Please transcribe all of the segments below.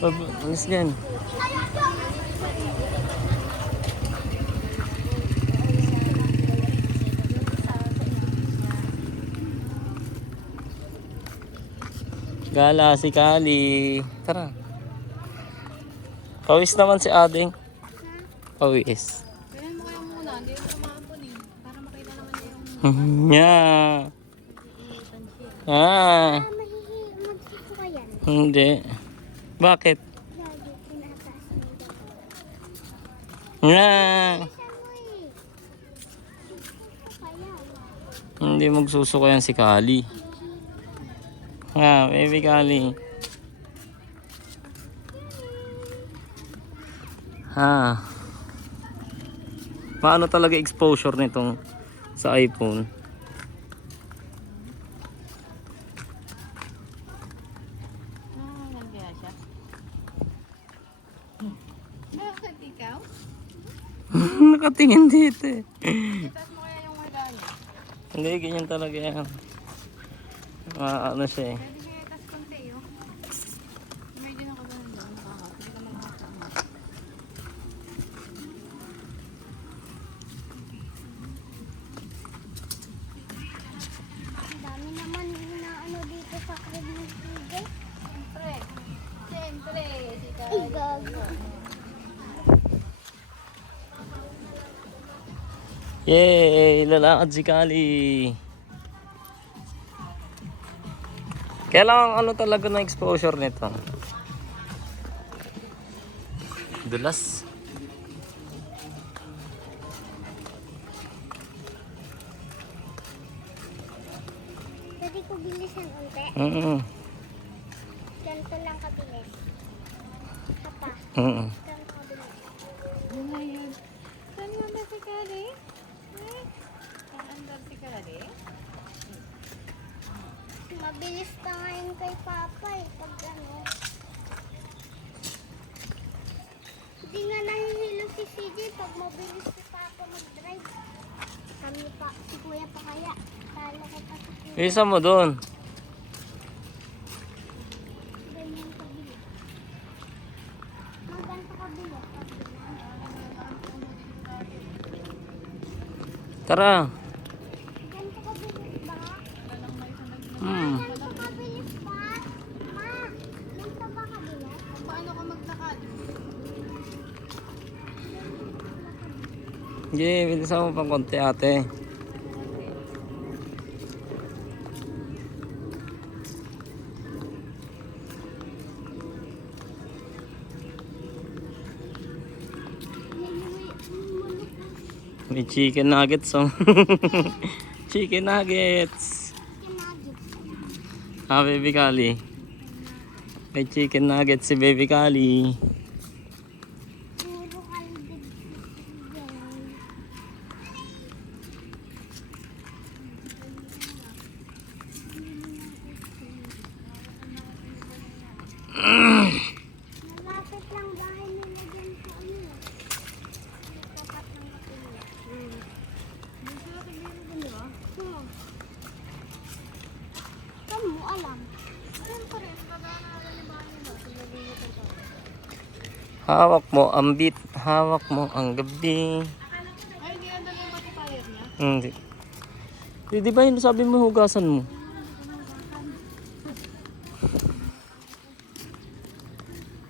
Alis yan. Gala si Kali. Tara. Pawis naman si Ading. Pawis. Ganyan mo kaya muna, hindi mo kumakampun eh. Para makita naman niya yung... Yeah. Ah. Magsusuka yan. Hindi. Bakit? Lagi tinataas mo daw. Yeah. Saan mo eh? Magsusuka yan. Hindi magsusuko yan si Kali. Ah, baby Kali. Ha. Paano talaga exposure nitong sa iPhone? Kaya siya. Bakit ikaw? Nakatingin dito eh. Itaas mo kaya yung wala niya. Hindi, ganyan talaga yan. Ano siya eh. Pwede kaya itaas konti yun. Medyo nakagalan doon. Hindi ka magkakama. Ang dami naman na ano dito sa crib ng sige. Siyempre. Siyempre. Ay, gago. Yay! Lalakad si Kali. Kailangan ano talaga ng exposure nito. Dulas. Pwede ko bilisan unti. Ganito lang kabilis. Kapa. Ganito kabilis. Yun na yun. Saan mo na si Kali? Saan daw si Kali? Mabilis pa ngayon kay Papa eh. Pag ano. Hindi nga nahihilo si CJ pag mabilis si Papa mag-drive. Kami pa, si Kuya pa kaya. Talo ko pa si Kuya. Isa mo doon. Ganyan kabilis. Magganto kabilis. Tara. Ganto kabilis ba? Hmm. Ganto kabilis ba? Ma, ganto ba kabilis? Paano ka magtakad? Sige, bilisan mo pang konti ate. May chicken nuggets oh. Chicken nuggets. Ah, baby Kali. May chicken nuggets si baby Kali. Puro kalbid si CJ. Malapit lang bahay nila dyan sa ano eh. Tapat ng kapila. Dito na tignan din, di ba? Saan mo alam? Alam pa rin. Pag-aanalan ni Bahay nila. Siguro ko pa. Hawak mo ang beat, hawak mo ang gabi. Ay, hindi yan yung matipayer niya. Hindi. Di ba yun sabi mo hugasan mo?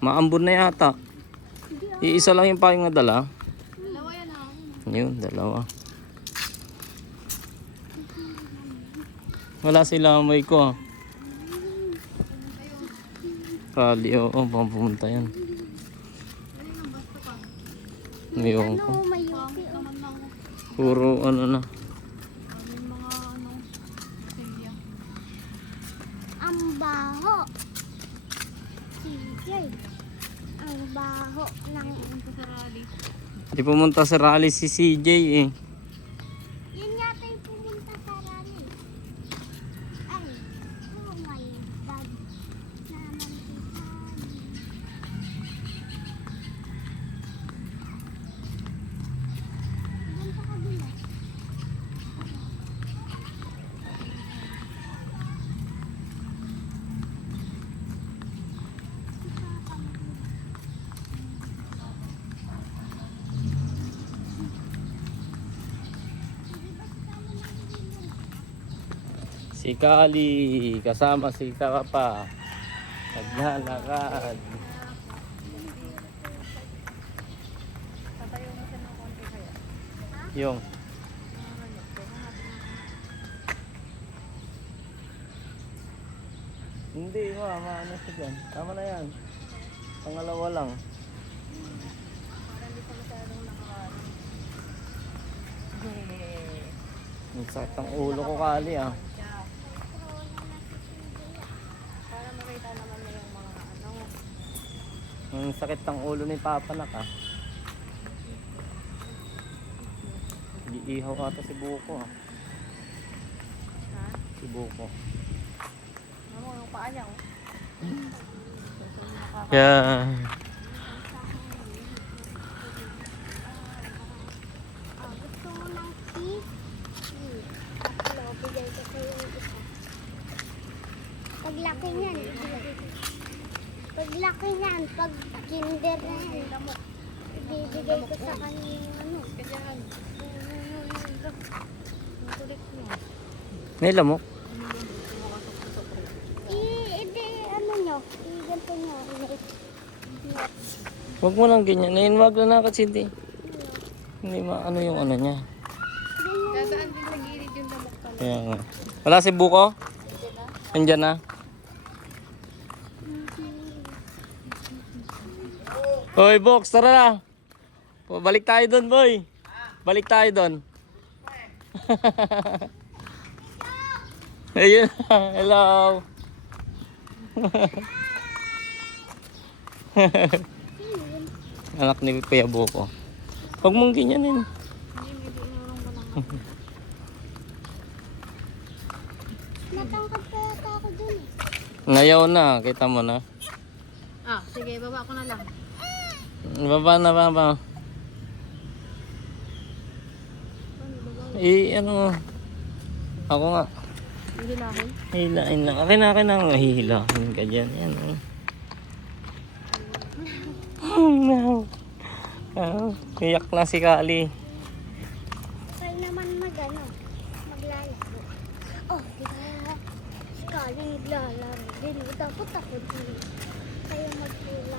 Maambon na yata. Iisa lang yung payong na dala. Dalawa yan ah. Yun, dalawa. Wala sila amoy ko. Kali, oo, pumunta yan. Ngayon ko. Ano, may yuki. Naman lang. Puro ano na. May mga ano. Silya. Ang baho. CJ. Ang baho ng... Ito sa rally. Di pumunta sa rally si CJ eh. Yun yata yung pumunta sa rally. Ay, oh my God. Naman si Sally. Ganito kabilis. Si Kali, kasama si Papa. Naglalakad. Tatayo mo siya ng konti kaya. Yung. Hindi, maano siya dyan. Tama na yan. Pangalawa lang. Para hindi siya masyadong nakakaano. Ang sakit ang ulo ko, Kali ah. Para makita naman mo yung mga ano. Ang sakit ang ulo ni Papa Nak ah. Iihaw ata si Buko ah. Ha? Si Buko. Ano mo yung paa niya oh. Yeah. Gusto mo ng cheese? Tatlo, bigay ko sa yung isa. Paglaki niyan, paglaki niyan, pag kinder na yan, ibibigay ko sa kanya yung ano. Kasi yan. Yung kulit niya. Nila mo? Hindi, ano nyo, ganito nyo. Huwag mo lang ganyan. Ngayon wag na nakasindi. Hindi maano yung ano niya. Dadaan din sa gilid yung lamok pala. Kaya nga. Wala si Buko? Nandyan na? Hoy, Box, tara na. Balik tayo doon, boy. Balik tayo doon. Ayun. Hello. Anak ni Kuya Buko. Huwag mong ganyanin. Hindi, medyo inurong ko lang. Natangkad pa yata ako dun eh. Nayaw na, kita mo na. Ah, sige, baba ko na lang. Baba na, baba. Ano, ako nga. Hihilahin? Hihilain na. Akin na. Hihilain ka dyan. Yan, oh. Oh, no. Oh, iyak na si Kali. Kaya naman maglalaro. Oh, di ba? Si Kali naglalaro din. Dapat ako din. Kaya mag-relax.